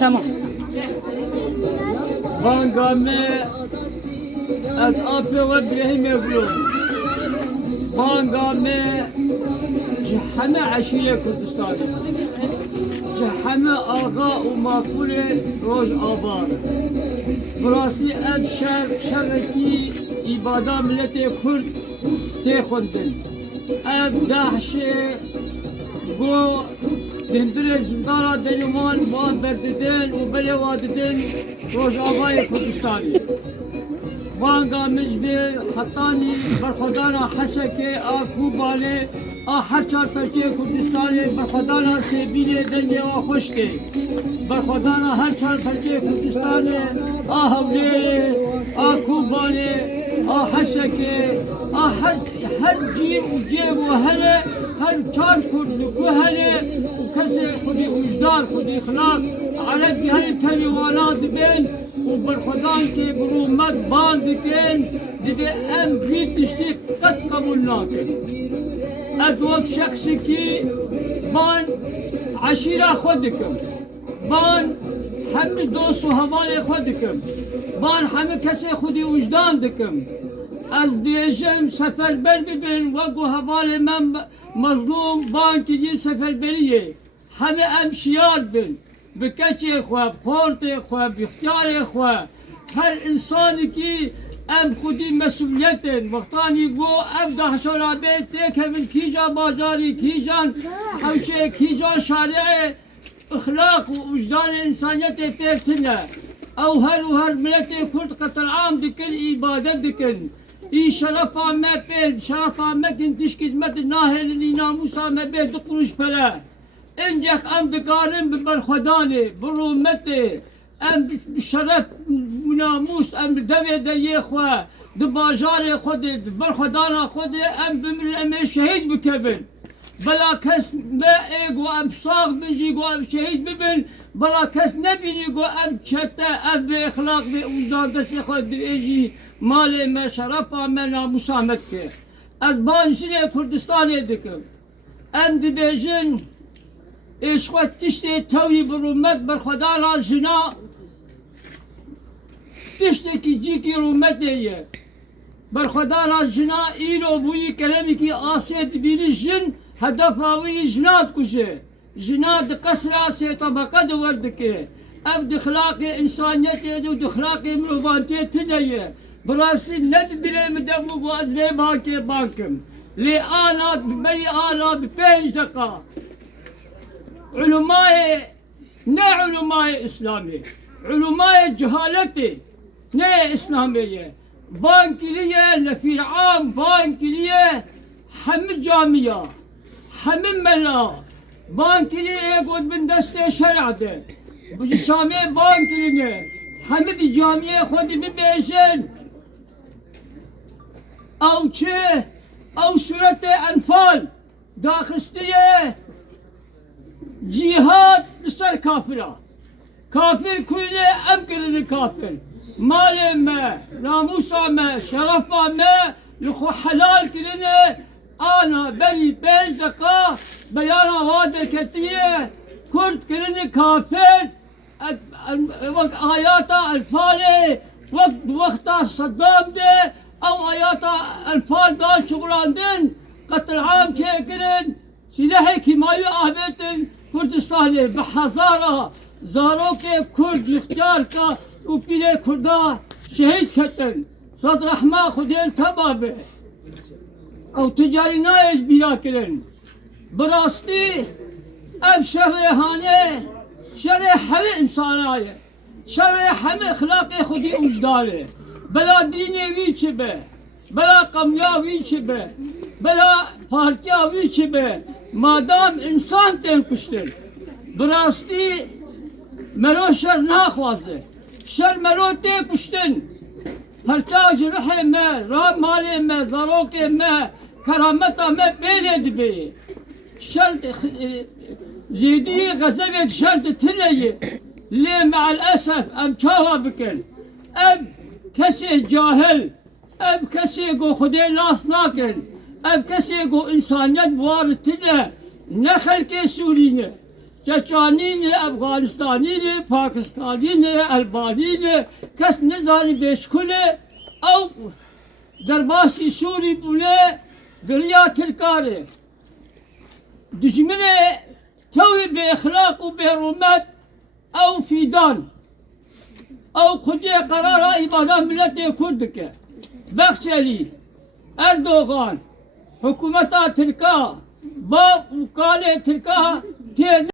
تمام. بانقامي أتقفل وابراهيم يقولون بانقامي جحنا عشية كردستاني جحنا آغا وماكولة روج آبار براسي أب شركي إبادة ملتي كرد تيخوندن أب داحشي بو دندر زندارا دنيمان بان برددن وبلي واددن روج آبای کردستانی وانگا مجدی خطانی برخدانا حسکه آکو باله هر چار پرچه کردستانی برخدانا سیبیل دنگی و خوشته برخدانا هر چار پرچه کردستانی هوله آکو باله حسکه هر جیب و هله هر چار کرد کو هله کسی خودی وجدان خودی اخلاق عربی هر تلیوانات بین و برخدان که برومت باند کن دیده ام بی تشتی قد قبول ناکن از وقت شخصی که بان عشیره خود کم بان همه دوست و حوال خود کم بان همه کسی خودی وجدان دکم از بیشم سفر بر ببین وگو حوال من مظلوم بان که یه سفر بریه همه ام شیار بین بکچه خواه بخورت خواه باختیار خواه هر انسانی که ام خودی مسئولیتن وقتانی گو ام ده شرابه تکمن کیجا بازاری کیجان حوشه کیجا شارع اخلاق و وجدان انسانیت تکتنه او هر ملت کرد قتل عام دکن عبادت دکن ای شرف آمه پیل شرف آمه کن تشکدمت ناهل لی ناموس آمه بی دقروش پره انجخ ام بکارم برخدانه برومته ام شرف ناموس ام دوی دیه خواه دو باجار خود برخدانا خود ام بمر ام شهید بکبن بلا کس ما ایگو ام ساغ بنجی گو ام شهید ببن بلا کس نبینی گو ام چکته ام به اخلاق به وجدان دستی خود در ایجی مال ما شرف ام ناموس آمد که از بانشین کردستان دکم ام دی بیجن اشخوت تشتی توی برومت برخدانا جنا تشتی کی جی کی رومت دیه برخدانا جنا ایرو بوی کلمی کی آسید بینی جن هدف آوی جنات کشه جنات قصر آسی طبقه دورد که اب دخلاق انسانیت دو دخلاق مروبانتی تدیه براسی ند بریم دمو باز لی بانکم لی آنات بی آنات بپنج دقا علماء نه علماء اسلامی علماء جهالتی نه اسلامیه بانکلیه نفیر عام بانکلیه همه جامعه همه ملا بانکلیه گود بن دست شرعته بجسامه بانکلیه همه دی جامعه خودی ببیشن او چه او صورت انفال داخستیه جهاد بسر كافرة كافر كل أمكن كافر مال ما ناموس ما شرف ما لخو حلال كلنا أنا بري بين دقا بيانا هذا كتير كرد كلنا كافر وقت آيات الفالي وقت صدام ده أو آيات الفال ده شغلان دين قتل عام شكرن سلاحي كيماوي أهبتن کردستانی به هزارا زاروک کرد اختیار کا و پیره کردا شهید کردن صد رحمه خودیل تبابه او تجاری نایش بیرا کرن براستی اب شرحانه شرح همه انسانایه شرح همه اخلاق خودی وجدانه بلا دینی وی چه به بلا قمیا وی چه به بلا پارتیا وی چه به مادام انسان تن کشتن براستی مرو شر ناخوازه شر مرو تی کشتن پرچاج روح ما را مال ما زاروک ما کرامت ما بیله دبی شر زیدی غضب شر تنیه لی مع الاسف ام چاوا بکن اب کسی جاهل اب کسی گو خودی لاس ناکن اب کسی گو انسانیت وارد تنه نه خلق سورینه چچانی نه افغانستانی نه پاکستانی نه البانی نه کس نزانی بیشکله او در باسی سوری بونه دریا ترکاره دشمن توی به اخلاق و به حرمت او فیدان او خودی قرار ایبادا ملت کرد که بخشلی اردوغان حکومت ترکا با وکاله ترکا تیر